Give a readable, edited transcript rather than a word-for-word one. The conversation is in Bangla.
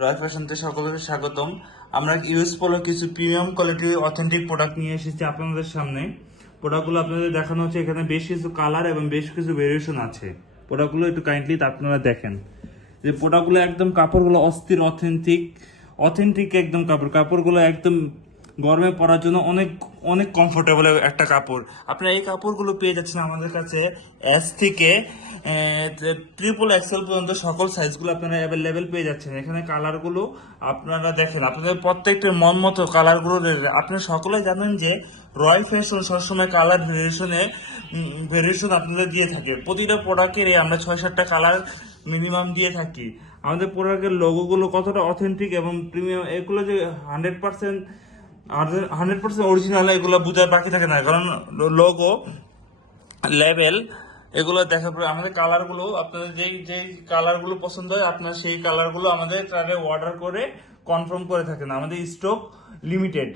রয় ফ্যাশনতে সকলকে স্বাগতম। আমরা ইউএস পোলো কিছু প্রিমিয়াম কোয়ালিটি অথেন্টিক প্রোডাক্ট নিয়ে এসেছি আপনাদের সামনে। প্রোডাক্টগুলো আপনাদের দেখানো হচ্ছে, এখানে বেশ কিছু কালার এবং বেশ কিছু ভেরিয়েশন আছে। প্রোডাক্টগুলো একটু কাইন্ডলি আপনারা দেখেন যে প্রোডাক্টগুলো একদম কাপড়গুলো অস্থির অথেন্টিক অথেন্টিক একদম কাপড়গুলো একদম গরমে পরার জন্য অনেক অনেক কমফোর্টেবল একটা কাপড়। আপনারা এই কাপড়গুলো পেয়ে যাচ্ছেন আমাদের কাছে এস থেকে ট্রিপল এক্সেল পর্যন্ত সকল সাইজগুলো আপনারা অ্যাভেলেবেল পেয়ে যাচ্ছেন। এখানে কালারগুলো আপনারা দেখেন, আপনাদের প্রত্যেকটার মন মতো কালারগুলো আপনারা সকলে জানেন যে রয় ফ্যাশন সবসময় কালার ভেরিয়েশন আপনাদের দিয়ে থাকে। প্রতিটা প্রোডাক্টের আমরা 6-7টা কালার মিনিমাম দিয়ে থাকি। আমাদের প্রোডাক্টের লোগোগুলো কতটা অথেন্টিক এবং প্রিমিয়াম, এগুলো যে 100% অরিজিনাল, এগুলো বোঝার বাকি থাকে না, কারণ লোগো লেভেল এগুলো দেখার পরে আমাদের কালারগুলো আপনাদের যেই যেই কালারগুলো পছন্দ হয় আপনার সেই কালারগুলো আমাদের তাহলে অর্ডার করে কনফার্ম করে থাকেন। আমাদের স্টক লিমিটেড।